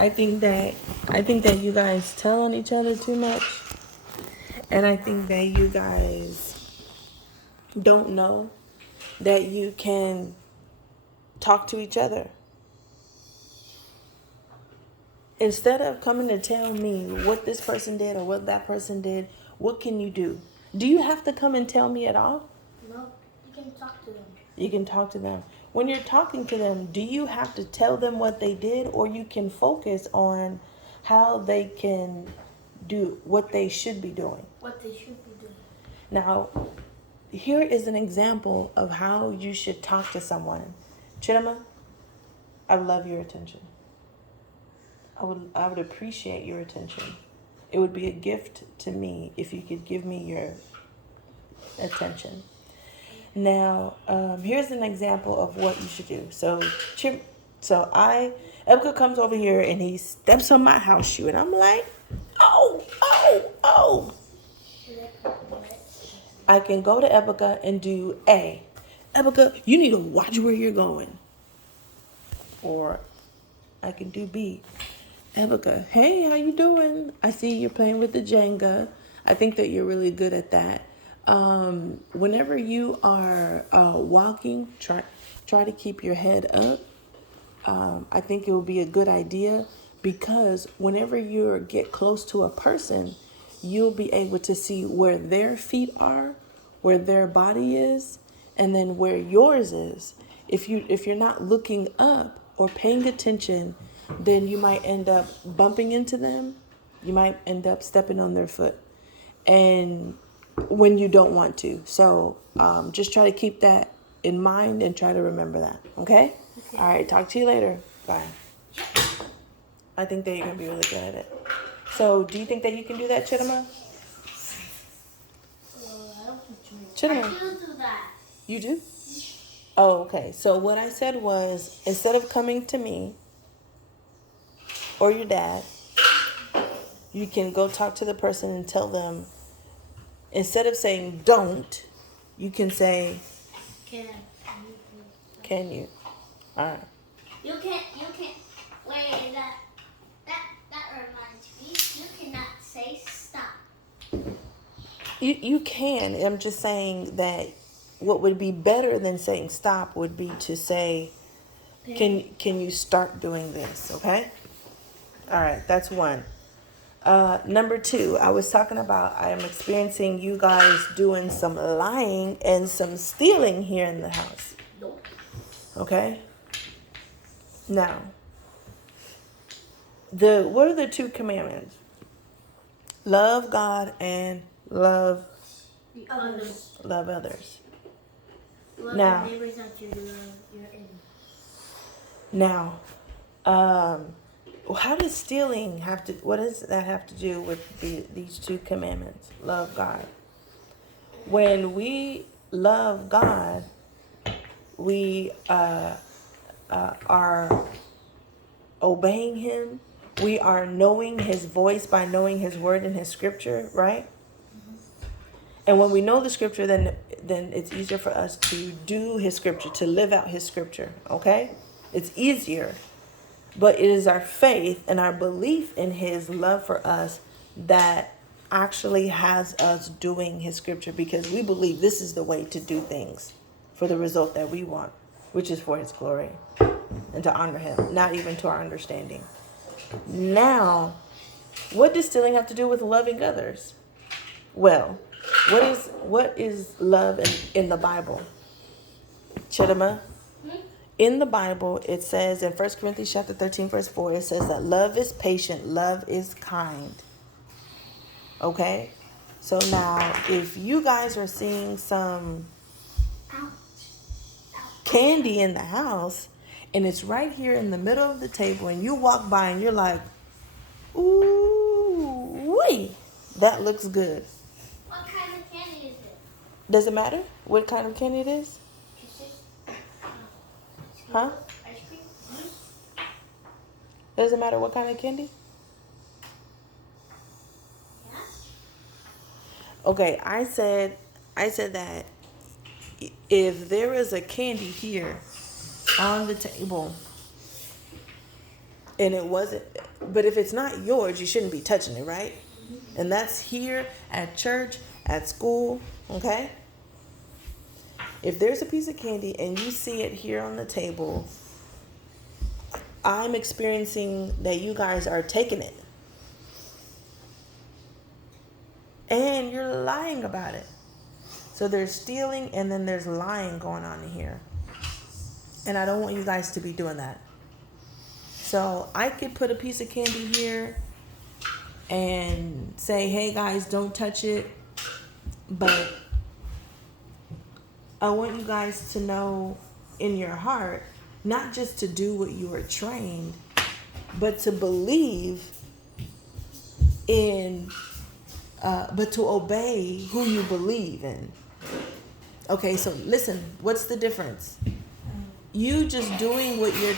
I think that you guys tell on each other too much, and I think that you guys don't know that you can talk to each other. Instead of coming to tell me what this person did or what that person did, what can you do? Do you have to come and tell me at all? No, you can talk to them. You can talk to them. When you're talking to them, do you have to tell them what they did, or you can focus on how they can do what they should be doing? What they should be doing. Now, here is an example of how you should talk to someone. Chidama, I love your attention. I would appreciate your attention. It would be a gift to me if you could give me your attention. Now, here's an example of what you should do. So Ebka comes over here and he steps on my house shoe, and I'm like, oh. I can go to Ebka and do A. Ebka, you need to watch where you're going. Or I can do B. Ebka, hey, how you doing? I see you're playing with the Jenga. I think that you're really good at that. Whenever you are walking, try to keep your head up. I think it will be a good idea, because whenever you get close to a person, you'll be able to see where their feet are, where their body is, and then where yours is. If you're not looking up or paying attention, then you might end up bumping into them. You might end up stepping on their foot, and when you don't want to. So just try to keep that in mind and try to remember that. Okay? All right. Talk to you later. Bye. I think that you're going to be really good at it. So do you think that you can do that, Chidama? I don't think you Chidama. I do that. You do? Oh, okay. So what I said was, instead of coming to me or your dad, you can go talk to the person and tell them, instead of saying don't, you can say, can you? All right. You can't, wait, that reminds me, you cannot say stop. You can. I'm just saying that what would be better than saying stop would be to say, can you start doing this, okay? All right, that's one. Number two, I was talking about I am experiencing you guys doing some lying and some stealing here in the house. Nope. Okay? Now, what are the two commandments? Love God and love Others. others. Love Now, your neighbors as you love your enemies. Now, how does stealing what does that have to do with these two commandments? Love God. When we love God, we are obeying Him. We are knowing His voice by knowing His word and His scripture, right? Mm-hmm. And when we know the scripture, then it's easier for us to do His scripture, to live out His scripture, okay? It's easier. But it is our faith and our belief in His love for us that actually has us doing His scripture, because we believe this is the way to do things for the result that we want, which is for His glory and to honor Him, not even to our understanding. Now, what does stealing have to do with loving others? Well, what is love in the Bible? Chidama? In the Bible, it says in 1 Corinthians chapter 13, verse 4, it says that love is patient, love is kind. Okay? So now, if you guys are seeing some candy in the house, and it's right here in the middle of the table, and you walk by and you're like, ooh, wee, that looks good. What kind of candy is it? Does it matter what kind of candy it is? Huh? Ice cream? Does it matter what kind of candy? Yeah. Okay, I said that if there is a candy here on the table and it wasn't, But if it's not yours, you shouldn't be touching it, right? And that's here at church, at school, okay? If there's a piece of candy and you see it here on the table, I'm experiencing that you guys are taking it. And you're lying about it. So there's stealing and then there's lying going on in here. And I don't want you guys to be doing that. So I could put a piece of candy here and say, hey guys, don't touch it. But I want you guys to know in your heart, not just to do what you were trained, but to believe in, but to obey who you believe in. Okay, so listen, what's the difference? You just doing what you're,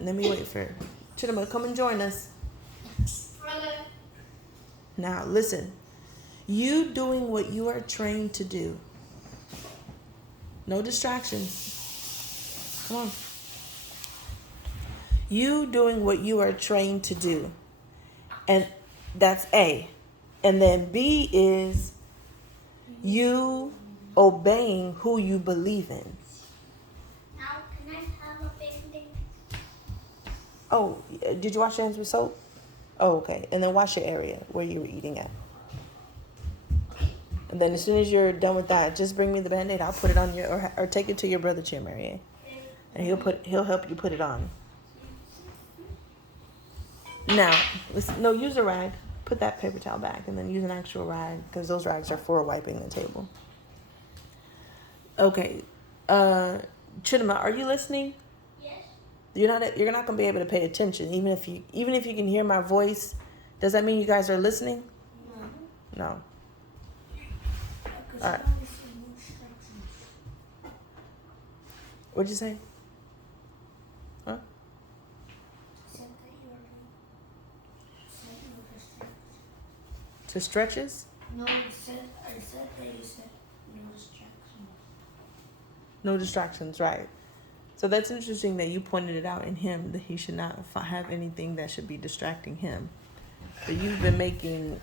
let me wait for Chidama, come and join us. Brother. Now, listen, you doing what you are trained to do. No distractions. Come on. You doing what you are trained to do. And that's A. And then B is you obeying who you believe in. Now, can I have a baby? Oh, did you wash your hands with soap? Oh, okay. And then wash your area where you were eating at. And then as soon as you're done with that, just bring me the Band-Aid. I'll put it on your, or take it to your brother, Marie, and he'll help you put it on. Now, listen, no, use a rag. Put that paper towel back, and then use an actual rag because those rags are for wiping the table. Okay, Chidama, are you listening? Yes. You're not gonna be able to pay attention, even if you can hear my voice. Does that mean you guys are listening? No. All right. What'd you say? Huh? To stretches? No, I said that you said no distractions. No distractions, right. So that's interesting that you pointed it out in him that he should not have anything that should be distracting him. But you've been making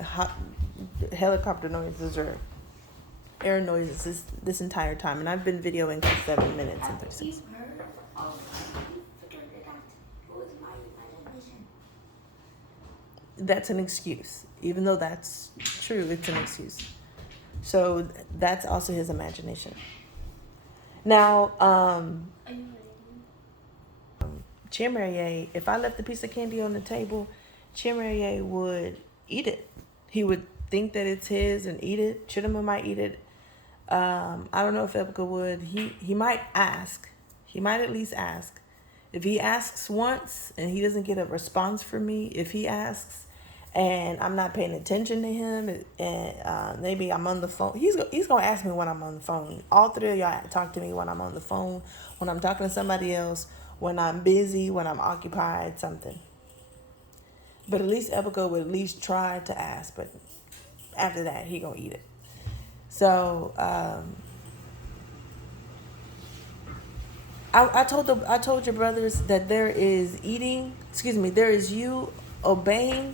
helicopter noises or air noises this entire time, and I've been videoing for 7 minutes and 36. You heard? Oh, you figured it out. It was my imagination. That's an excuse. Even though that's true, it's an excuse. So that's also his imagination. Now, Are you ready? Chimerier, if I left a piece of candy on the table, Chimerier would eat it. He would think that it's his and eat it. Chidama might eat it. I don't know if Epica would. He might ask. He might at least ask. If he asks once and he doesn't get a response from me, if he asks and I'm not paying attention to him, and maybe I'm on the phone, he's gonna ask me when I'm on the phone. All three of y'all talk to me when I'm on the phone, when I'm talking to somebody else, when I'm busy, when I'm occupied, something. But at least Epica would at least try to ask, but after that, he gonna eat it. So I told your brothers that there is there is you obeying,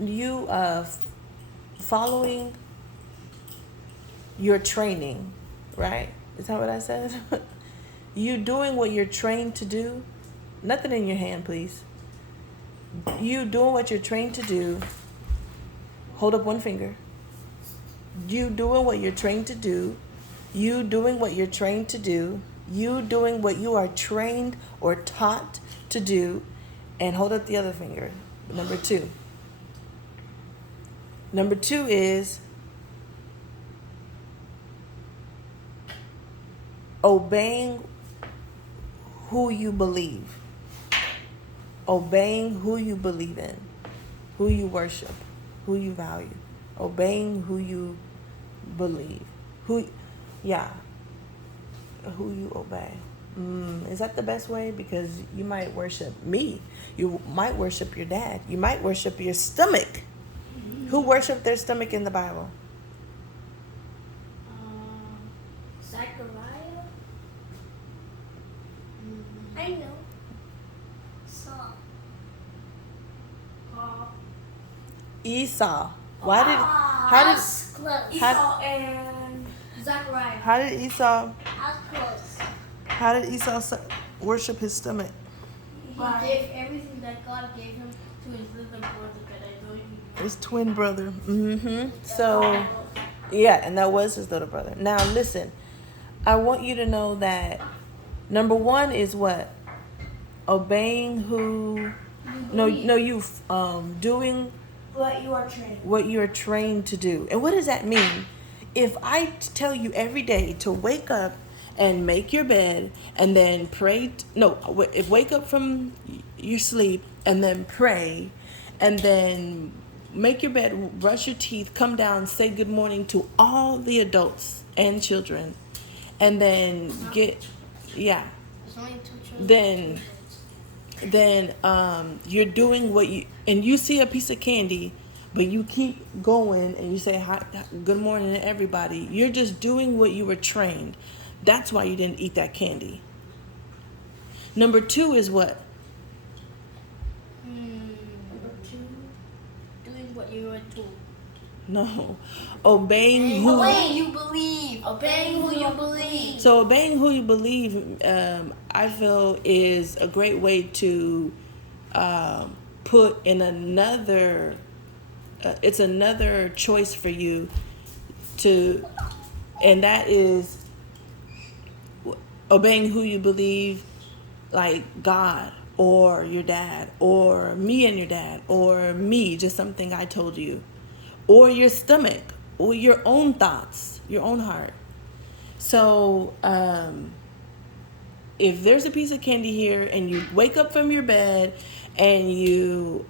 you following your training, right? Is that what I said? You doing what you're trained to do. Nothing in your hand, please. You doing what you're trained to do. Hold up one finger. You doing what you're trained to do. You doing what you're trained to do. You doing what you are trained or taught to do. And hold up the other finger. Number 2. Number 2 is obeying who you believe. Obeying who you believe in. Who you worship. Who you value. Obeying who you believe. Who you obey. Is that the best way? Because you might worship me. You might worship your dad. You might worship your stomach. Who worshiped their stomach in the Bible? Zechariah? I know. Saul. Esau. Why did? That's close. How- and Zachariah. How did Esau? That's close. How did Esau worship his stomach? He gave everything that God gave him to his little brother that I know you. His twin brother. Mm-hmm. So, yeah, and that was his little brother. Now, listen. I want you to know that number one is what? Obeying who? Doing What you are trained. what you're trained to do. And what does that mean? If I tell you every day to wake up and make your bed and then pray, if wake up from your sleep and then pray and then make your bed, brush your teeth, come down, say good morning to all the adults and children, and then There's only 2 children. then you're doing what you, and you see a piece of candy, but you keep going and you say hi, good morning to everybody. You're just doing what you were trained. That's why you didn't eat that candy. Number 2 is what? Number 2, doing what you were told. No, obeying who. Obeying you believe. Obeying who you believe. So obeying who you believe, I feel, is a great way to put in another. It's another choice for you to, and that is obeying who you believe, like God or your dad or me and your dad or me, just something I told you, or your stomach or your own thoughts, your own heart. So if there's a piece of candy here and you wake up from your bed and you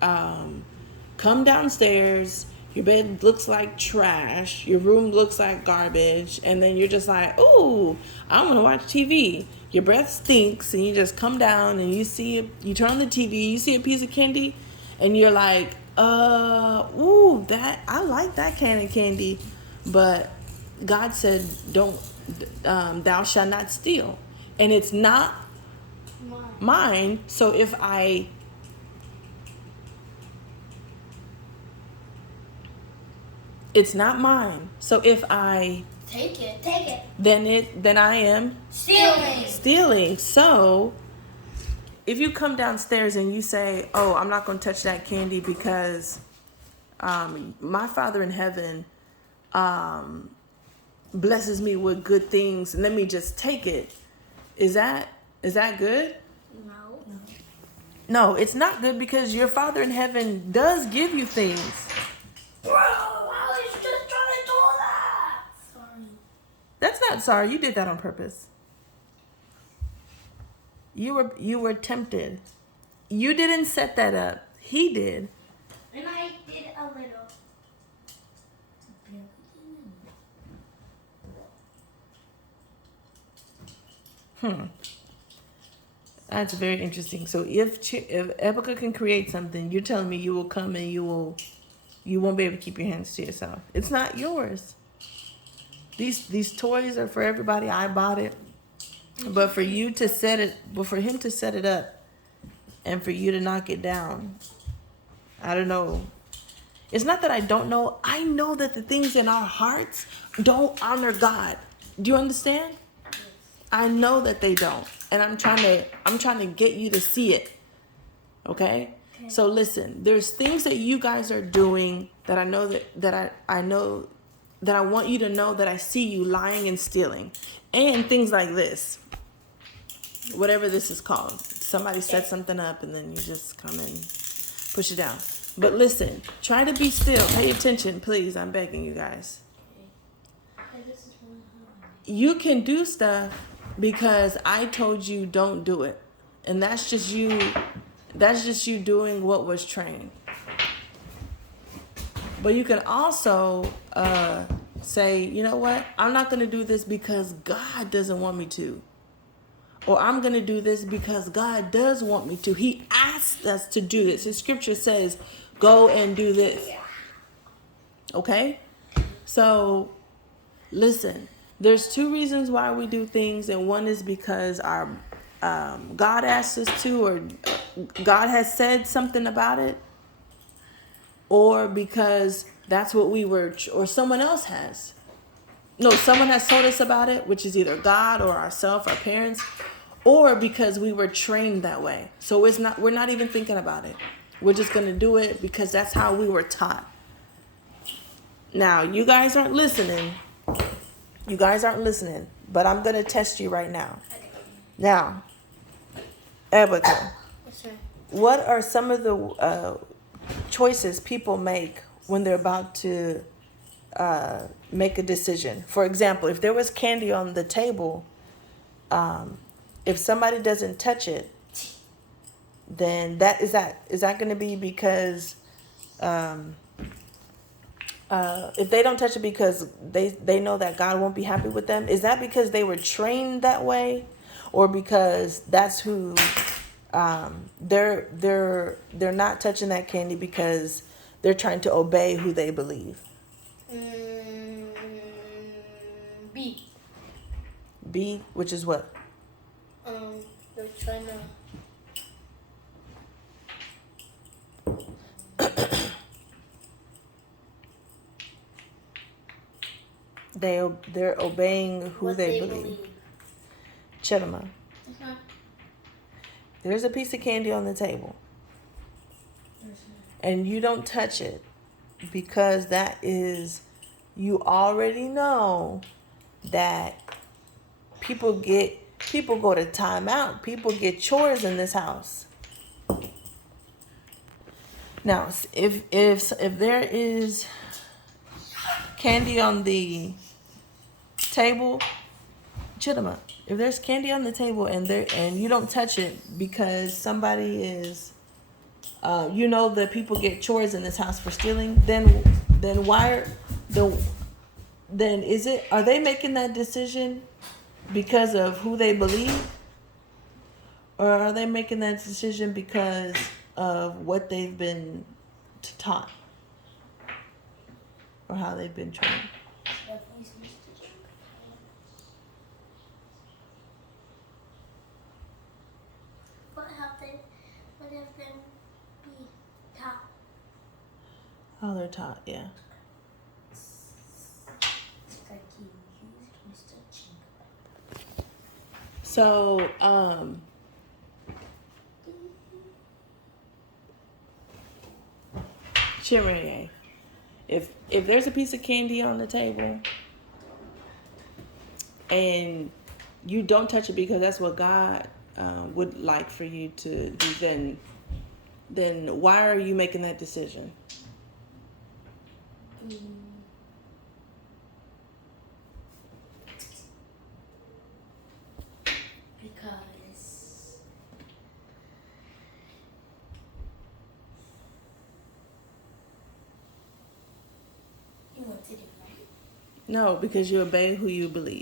come downstairs, your bed looks like trash, your room looks like garbage, and then you're just like, ooh, I want to watch TV. Your breath stinks, and you just come down and you turn on the TV, you see a piece of candy, and you're like, ooh, I like that can of candy, but God said, don't, thou shalt not steal, and it's not mine. So if it's not mine. So if I Take it. then I am stealing. So if you come downstairs and you say, oh, I'm not going to touch that candy because my Father in heaven blesses me with good things, and let me just take it. Is that good? No. No, it's not good, because your Father in heaven does give you things. Bro, I was just trying to do that. Sorry. That's not sorry. You did that on purpose. You were tempted. You didn't set that up. He did. And I did a little. That's very interesting. So if Epica can create something, you're telling me you will come and you won't be able to keep your hands to yourself. It's not yours. These toys are for everybody. I bought it, but for him to set it up, and for you to knock it down, I don't know. It's not that I don't know. I know that the things in our hearts don't honor God. Do you understand? I know that they don't, and I'm trying to get you to see it. Okay? So listen, there's things that you guys are doing that I know that I know that I want you to know that I see you lying and stealing, and things like this, whatever this is called. Somebody set something up and then you just come and push it down. But listen, try to be still. Pay attention, please. I'm begging you guys. You can do stuff because I told you don't do it, and that's just you doing what was trained. But you can also say, you know what, I'm not going to do this because God doesn't want me to, or I'm going to do this because God does want me to. He asked us to do this. His scripture says, go and do this. Okay? So listen, there's 2 reasons why we do things, and one is because our God asked us to, or God has said something about it, or because that's what we were, or someone else has. No, someone has told us about it, which is either God or ourselves, our parents, or because we were trained that way. So we're not even thinking about it. We're just going to do it because that's how we were taught. Now, you guys aren't listening. You guys aren't listening, but I'm going to test you right now. Now, Abigail, Yes, sir. what are some of the choices people make when they're about to make a decision? For example, if there was candy on the table, if somebody doesn't touch it, then is that going to be because if they don't touch it because they know that God won't be happy with them? Is that because they were trained that way, or because that's who they're not touching that candy because they're trying to obey who they believe? B. B, which is what? They're trying to. They're obeying who What they believe. Chidima, Uh-huh. there's a piece of candy on the table, and you don't touch it because you already know that people go to timeout. People get chores in this house. Now, if there is candy on the table, Chidima, if there's candy on the table and you don't touch it because somebody is, you know that people get chores in this house for stealing, then are they making that decision because of who they believe, or are they making that decision because of what they've been taught or how they've been trained? What have them be taught? How they're taught, yeah. So, Chimney, if there's a piece of candy on the table and you don't touch it because that's what God would like for you to do, then why are you making that decision? Because you want to do right. No, because you obey who you believe.